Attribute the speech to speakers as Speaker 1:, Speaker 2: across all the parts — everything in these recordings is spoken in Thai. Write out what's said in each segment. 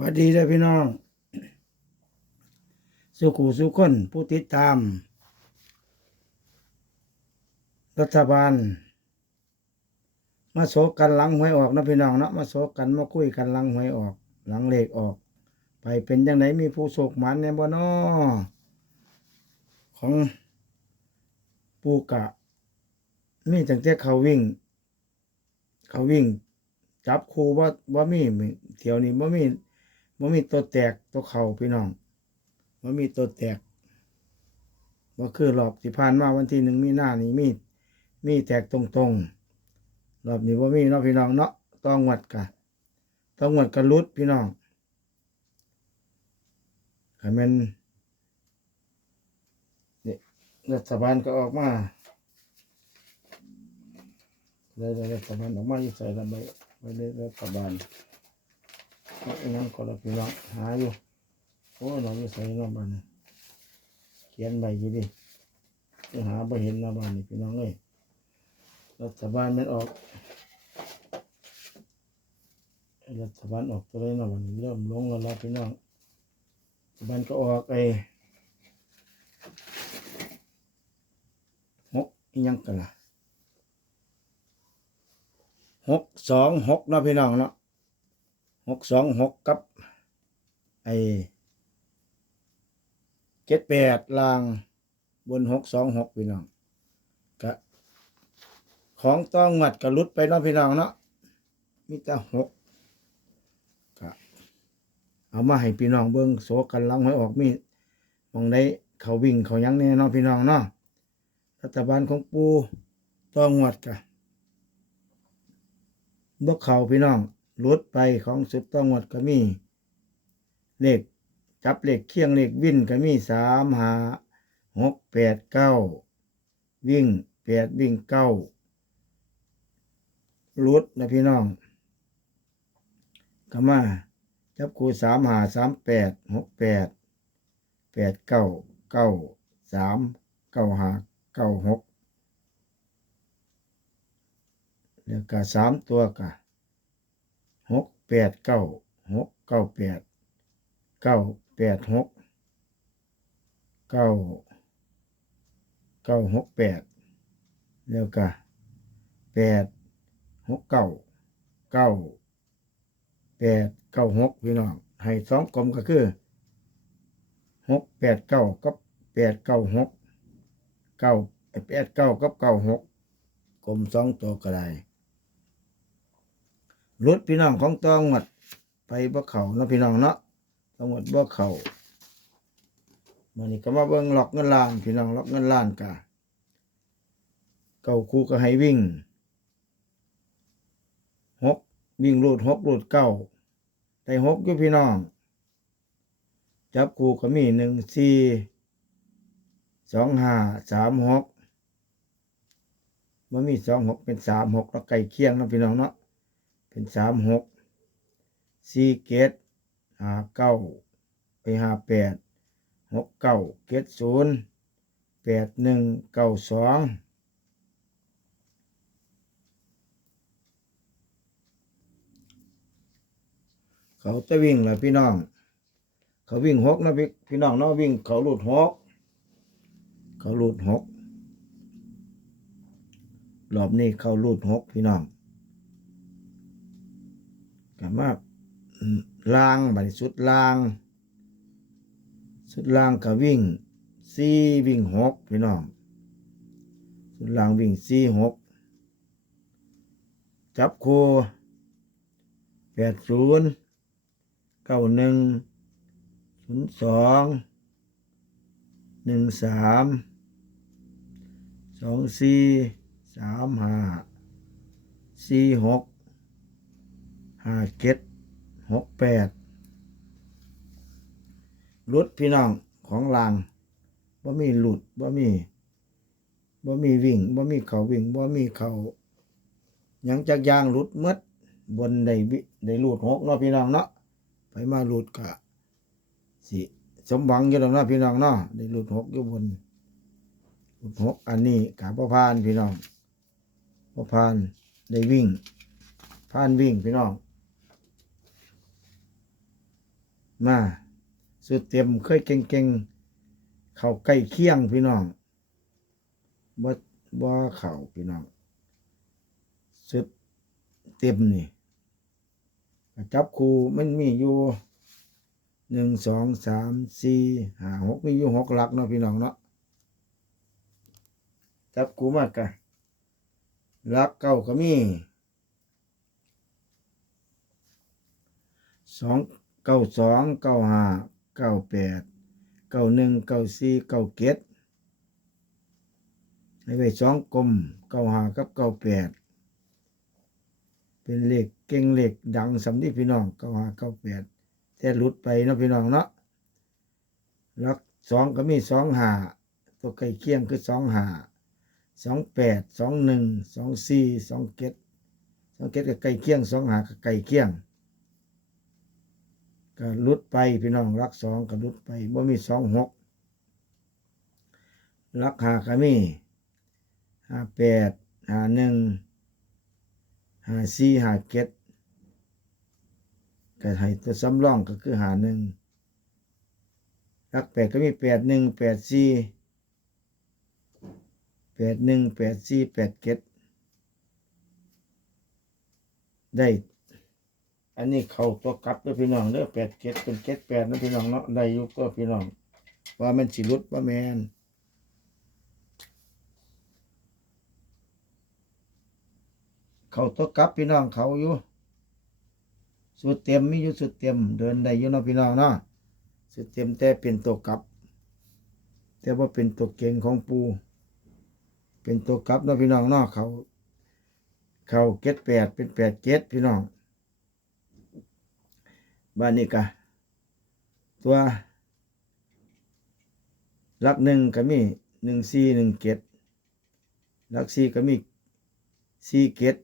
Speaker 1: วัสดีเด้อพี่น้อง สุขูสุคนผู้ติดตาม รัฐบาล มาโศกกันหลังหวยออกนะพี่น้องเนาะมาโศกกันมาคุยกันหลังหวยออก หลังเลขออก ไปเป็นยังไงมีผู้โศกหมันแน่บ่นอของปูกะ มีตั้งแต่เขาวิ่ง เขาวิ่ง จับครูว่าว่ามีเที่ยวนี้ว่ามี ว่ามีตัวแตกตัวเข่าพี่น้องว่ามีตัวแตกว่าคือรอบที่ผ่านมาวันที่หนึ่งมีหน้านี้มีมีแตกตรงๆรอบนี้ว่ามีเนาะพี่น้องเนาะต้องวัดกันต้องวัดกันรุดพี่น้องให้มันนี่ยรัฐบาลก็ออกมาเลยรัฐบาลออกมาอยู่ใส่ระเบิดไว้เลยรัฐบาล เอาอีนั้นก็ละพี่น้องหาอยู่โอ้เราอยู่ใส่เนาบ้านเขียนใบอยู่ดิจะหาไปเห็นเนาะบ้านนี้พี่น้องเลยรัฐบาลมันออกรัฐบาลออกตัวเลยนาะวันนี้เริ่มลงแล้วล่ะพี่น้องรัฐบาลก็ออกไอ้หกอีหยังกันล่ะหกสองหกนาะพี่น้องเนาะ หกสองหกกับไอเจ็ดแปดลางบนหกสองหกพี่น้องกะของต้องหมัดกระลุดไปเนาะพี่น้องเนาะมีแต่หกกะเอามาให้พี่น้องเบิ้งโสกันลังให้ออกมีมองได้เขาวิ่งเขายังแน่นาะพี่น้องเนาะรัฐบาลของปูต้องหมัดกะบกเขาพี่น้อง หลุดไปของสุดต้องหมดก็มีเลขจับเลขเคียงเลขวิ่นก็มีสามหาหกแปดเก้าวิ่งแปดวิ่งเก้าหลุดนะพี่น้องก็มาจับคูสามหาสามแปดหกแปดแปดเก้าเก้าสามเก้าหาเก้าหกแล้วก็สามตัวก็ หกแปดเก้าหกเก้าแปดเก้าแปดหกเก้าเก้าหกแปดแล้วก็แปดหกเก้าเก้าแปดเก้าหกพี่น้องให้สองกลมก็คือหกแปดเก้ากับแปดเก้าหกเก้าแปดเก้ากับเก้าหกกลมสองตัวก็ได้ รถพี่น้องของตองหมดไปบ่เขาเนาะพี่น้องเนาะต้องหมดบ่เขามันนี่ก็มาเบิ่งล็อกเงินล้าน พี่น้องล็อกเงินล้านกะเก้าคู่ก็ให้วิ่งหกวิ่งรูดหกรูดเก้าได้หกอยู่พี่น้อง จับคู่ก็มีหนึ่งสี่สองห้าสามหกมันมีสองหกเป็นสามหกแล้วไก่เคียงนะพี่น้องเนาะ เป็นสามหกสี่เกตหาเก้าไปหาแปดหกเก้าเกตศูนย์แปดหนึ่งเก้าสองเขาจะวิ่งแหละพี่น้อง เขาวิ่งหกนะพี่พี่น้องเนาะวิ่งเขาหลุดหกเขาหลุดหกรอบนี้เขาหลุดหกพี่น้อง ก็มาล่างบัดนี้สุดล่าง สุดล่างก็วิ่งสี่วิ่งหกพี่น้อง สุดล่างวิ่งสี่หกจับคูแปดศูนย์เก้าหนึ่งศูนย์สองหนึ่งสามสองสี่สามห้าสี่หก ห้าเจ็ดหกแปดรถพี่น้องของลางบ่มีหลุดบ่มีบ่มีวิ่งบ่มีเขาวิ่งบ่มีเขายังจักยางหลุดมดบนได้ได้หลุดหกเนาะพี่น้องเนาะไปมาหลุดกะสิสมหวังอยู่ดอกเนาะพี่น้องเนาะได้หลุดหกอยู่บนหลุดหกอันนี้กาบ่ผ่านพี่น้องบ่ผ่านได้วิ่งผ่านวิ่งพี่น้อง มาสุดเต็มเคยเก่งๆ เข้าใกล้เคียงพี่น้องบ่บ่เข้าพี่น้องสุดเต็มนี่จับคูมันมีอยู่หนึ่งสองสามสี่ห้าหกมีอยู่หกหลักเนาะพี่น้องเนาะจับคูมากกะหลักเก้าก็มีสอง เก้าสองเก้าห้าเก้าแปดเก้าหนึ่งเก้าสี่เก้าเจ็ดให้ไว้สองกลมเก้าห้ากับเก้าแปดเป็นเลขเก่งเลขดังสำนีพี่น้องเก้าห้าเก้าแปดแต่หลุดไปเนาะพี่น้องเนาะลักสองก็มีสองห้าตัวใกล้เคียงคือสองห้าสองแปดสองหนึ่งสองสี่สองเจ็ดสองเจ็ดก็ใกล้เคียงสองห้าก็ใกล้เคียง ก็ลุดไปพี่น้องรักสองก็ลุดไปบ่มีสองหกรักหาก็มีห้าแปดห้าหนึ่งห้าสี่ห้าเจ็ดก็ให้ตัวสำรองก็คือหาหนึ่งรักแปดก็มีแปดหนึ่งแปดสี่แปดหนึ่งแปดสี่แปดเจ็ดได้ อันนี้เขาตัวกลับด้อพี่น้องเด้อแปดเจ็ดเป็นเจ็ดแปดนะพี่น้องเนาะได้ยู่ตัวพี่น้อง ว่ามันสิหลุดว่าแมนเขาตัวกลับพี่น้องเขาอยู่สุดเต็มมีอยู่สุดเต็มเดินได้อยู่เนาะพี่น้องเนาะสุดเต็มแต่เป็นตัวกลับ แต่ว่าเป็นตัวเก่งของปู เป็นตัวกลับเนาะพี่น้องเนาะเขา เขาเจ็ดแปดเป็นแปดเจ็ดพี่น้อง บ้านนี้กะตัวลักหนึ่งก็มีหนึ่งสี่หนึ่งเกตลักสี่ก็มีสี่เกต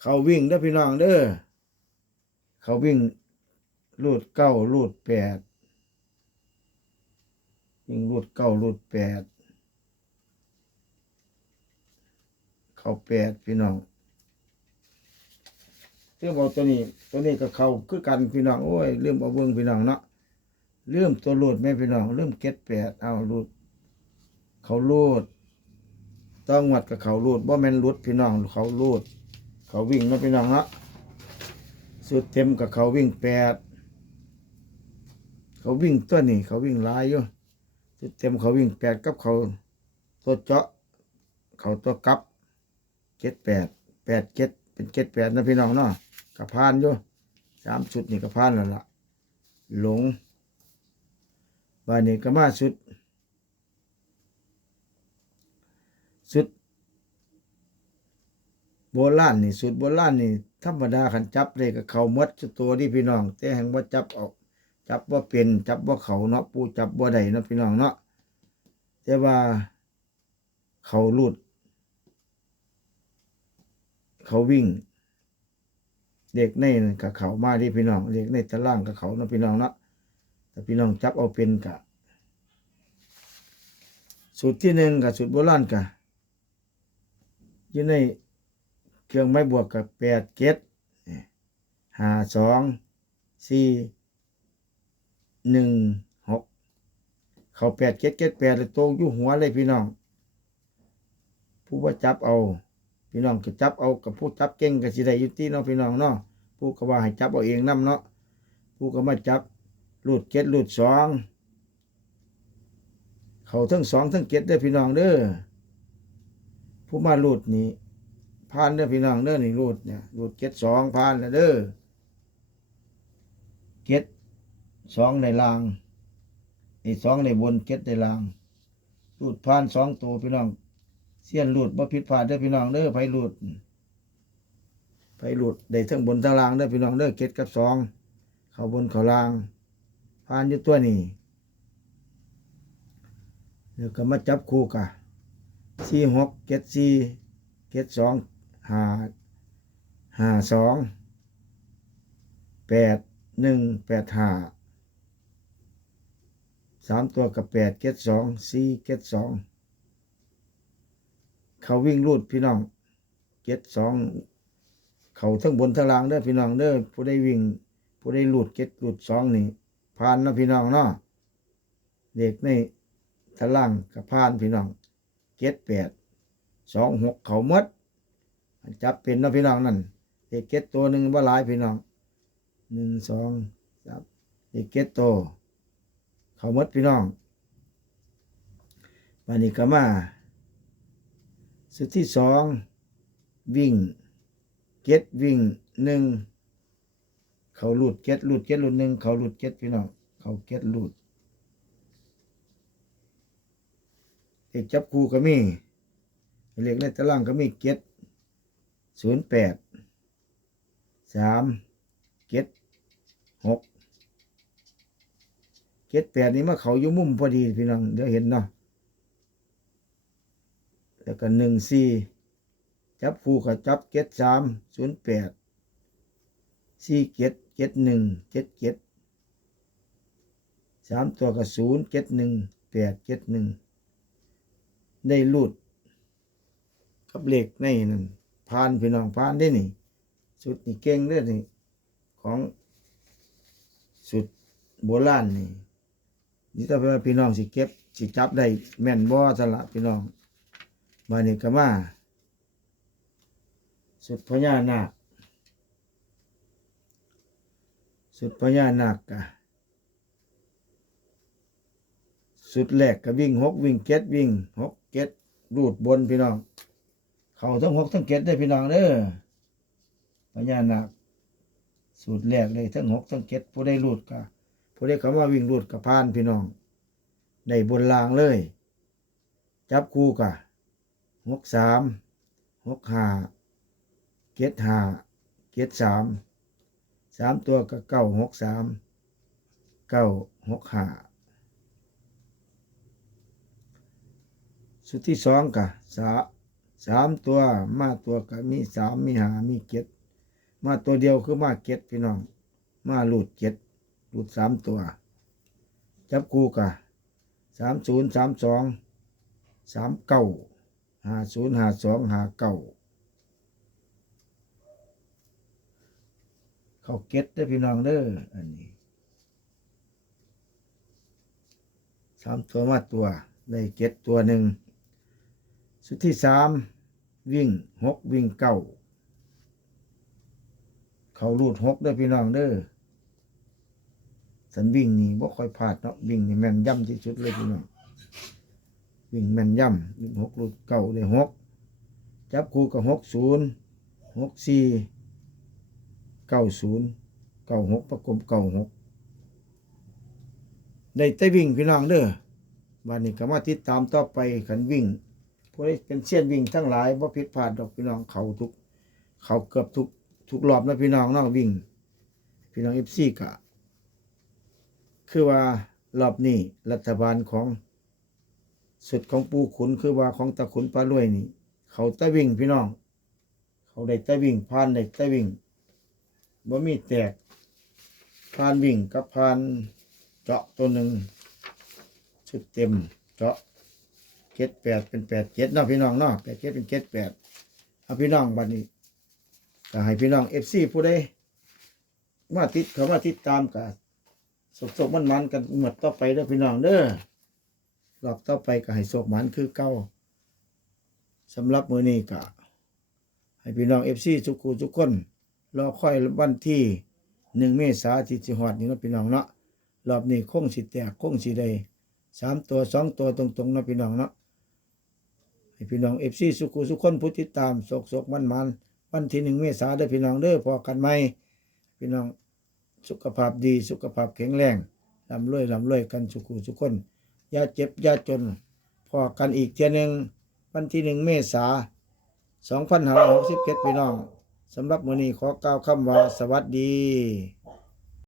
Speaker 1: เขาวิ่งเด้อพี่น้องเด้อเขาวิ่งรูดเก้ารูดแปดวิ่งรูดเก้ารูดแปดเขาแปดพี่น้อง เรื่องเอาตัวนี้ ตัวนี้ก็เขาคือกันพี่น้อง โอ้ยเรื่องเอาเบิ้งพี่น้องเนาะเรื่องตัวโลดแม่พี่น้องเรื่องเก็ดแปดเอาลูดเขาลูดต้องวัดกับเขาลูดบ่แม่นลุดพี่น้องเขาลูด เขาวิ่งเนาะพี่น้องเนาะสุดเต็มกับเขาวิ่งแปดเขาวิ่งตัวนี้เขาวิ่งลายอยู่สุดเต็มเขาวิ่งแปดกับเขาตัวเจาะ เขาตัวกับเจ็ดแปดแปดเจ็ดเป็นเจ็ดแปดนะพี่น้องเนาะ กระพานอยู่สามชุดนี่กระพานแล้วล่ะ หลงบ้านนี้ก็มาสุดสุดโบราณนี่สุดโบราณนี่ธรรมดาขันจับเลยกับเขามดสุดตัวที่พี่น้อง แต่แห่งว่าจับออก จับว่าเป็นจับว่าเขาเนาะปูจับว่าใดเนาะพี่น้องเนาะแต่ว่าเขาลุด เขาวิ่ง เด็กในนั่นกับเขามาที่พี่น้องเด็กในตะล่างกับเขาเนาะพี่น้องเนาะแต่พี่น้องจับเอาเป็นกะสูตรที่หนึ่งกับสูตรโบราณกะอยู่ในเครื่องไม้บวกกับแปดเกตห้าสองสี่หนึ่งหกเขาแปดเกตเกตแปดเลยโตอยู่หัวเลยพี่น้อง ผู้ว่าจับเอา พี่น้องก็จับเอากับผู้จับเก่งกับสิได้ยุติเนาะพี่น้องเนาะผู้ก็ว่าให้จับเอาเองนํเนาะผู้ก็มาจับรูดเก็ดรูดสองเขาทั้งสองทั้งเก็ดเด้อพี่น้องเด้อผู้มารูดนี่ผ่านเด้อพี่น้องเด้อนี่รูดเนี่ยรูดเก็ดสองผ่านแล้วเด้อเก็ดสองในลางอีสองในบนเก็ดในลางรูดผ่านสองตัวพี่น้อง เสียนหลุดบ่ผิดพลาดเด้อพี่น้องเด้อไผหลุดไผหลุดได้ทั้งบนทั้งล่างเด้อพี่น้องเด้อเก็ดกับสองเขาบนเขาล่างผ่านอยู่ตัวนี้เดี๋ยวก็มาจับคู่กะสี่หกเก็ดสี่เก็ดสองห้าห้าสองแปดหนึ่งแปดห้าสามตัวกับแปดเก็ดสองสี่เก็ดสอง เขาวิ่งรูดพี่น้องเก็ดสองเขาทั้งบนทั้งล่างเด้อพี่น้องเด้อผู้ได้วิ่ง ผู้ได้รูดเก็ดรูดสองนี่ผ่านนะพี่น้องเนาะเด็กในตารางกับผ่านพี่น้องเจ็ดแปดสองหกเขามดจับเป็นนะพี่น้องนั่นเด็กเก็ตตัวหนึ่งว่าหลายพี่น้องหนึ่งสองสามเด็กเก็ตโตเขามดพี่น้องวันนี้ก็มา สุดที่สองวิ่งเก็ตวิ่งหนึ่งเขาหลุดเก็ตหลุดเก็ตหลุดหนึ่งเขาหลุดเก็ตพี่น้องเขาเก็ตหลุดเด็กจับคู่ก็มีเล็กในตารางก็มีเก็ตศูนย์แปดสามเก็ตหกเก็ตแปดนี่มาเขาอยู่มุมพอดีพี่น้องเดี๋ยวเห็นเนาะ แล้วก็หนึ่งสี่จับคู่กับจับเก็ตสามศูนย์แปดสี่เจ็ดเจ็ดหนึ่งเจ็ดเจ็ดสามตัวกับศูนย์เจ็ดหนึ่งแปดเจ็ดหนึ่งได้รูดกับเหลขในนั่นผ่านพี่น้องผ่านได้นี่สุดนี่เก่งเด้อนี่ของสุดโบราณนี่นี่ถ้าว่าพี่น้องสิเก็บสิจับได้แม่นบ่สละพี่น้อง มานี่ก็มาสุดพญานาคสุดพญานาคกะสุดแรกก็วิ่งหกวิ่งเก็ดวิ่งหกเก็ดรูดบนพี่น้อง เขาทั้งหกทั้งเก็ดได้พี่น้องเด้อพญานาคสุดแรกเลยทั้งหกทั้งเก็ดผู้ได้รูดกะผู้ได้เขามาวิ่งรูดกับพานพี่น้อง ได้บนลางเลย จับคู่กะ หกสามหกห้าเก็ดห้าเก็ดสามสามตัวก็เก้าหกสามเก้าหกห้าสุดที่สองกะสาสามตัวมาตัวก็มีสามมีหามีเจ็ดมาตัวเดียวคือมาเจ็ดพี่น้อง มาหลุดเจ็ดหลุดสามตัว จับคู่กะสามศูนย์สามสองสามเก้า หาศูนย์หาสองหาเก้าเขาเก็ตได้พี่น้องเด้ออันนี้สามตัวมาตัวได้เก็ตตัวหนึ่งสุดที่สามวิ่งหกวิ่งเก้าเขารูดหกเด้พี่น้องเด้อสันวิ่งนี่บ่ค่อยพลาดเนาะวิ่งนี่แม่นย่ำที่สุดเลยพี่น้อง วิ่งแม่นย่ำวิ่งหกรูดเก้าได้หกจับคู่กับหกศูนย์หกสี่เก้าศูนย์เก้าหกประกบเก้าหกได้แต่วิ่งพี่น้องเด้อวันนี้ก็มาติดตามต่อไปขันวิ่งผู้ใดเป็นเสี้ยนวิ่งทั้งหลายว่าผิดพลาดดอกพี่น้องเขาทุก เขาเกือบทุกทุกรอบนะพี่น้องน้องวิ่ง พี่น้องเอฟซีกะคือว่ารอบนี้รัฐบาลของ สุดของปูขุนคือว่าของตะขุนปลารวยนี่ เขาต่วิ่งพี่น้อง เขาได้ต่วิ่งผ่านได้ต่วิ่งบ่มีแตกพานวิ่งกับพานเจาะตัวหนึ่งชุดเต็มเจาะเจ็ดแปดเป็นแปดเจ็ดเนาะพี่น้องเนาะแปดเจ็ดเป็นเจ็ดแปดเอาพี่น้องบัดนี้ก็ให้พี่น้องเอฟซีผู้ใดมาติดเขามาติดตามกันสกสกมันมันๆกันหมดต่อไปเด้อพี่น้องเด้อ รอบต่อไปก็ให้โศกมันคือเก้าสำหรับมือนี้ก็ให้พี่น้องเอฟซีทุกคู่ทุกคนรอค่อยวันที่หนึ่งเมษาที่สิฮอดนี่นะพี่น้องเนาะรอบนี้คงสิแตกคงสิได้สามตัวสองตัวตรงๆนะพี่น้องเนาะให้พี่น้องเอฟซีสุขุสุขคนผู้ติดตามโศกโศกมันมันวันที่หนึ่งเมษาได้พี่น้องเด้อพอกันไหมพี่น้องสุขภาพดีสุขภาพแข็งแรงลำรวยลำรวยกันสุขุสุขคน อย่าเจ็บอย่าจนพอกันอีกเทียหนึ่งวันที่หนึ่งเมษาสองพันห้าร้อยหกสิบเจ็ดพี่น้องสำหรับมื้อนี้ขอกล่าวคำว่าสวัสดี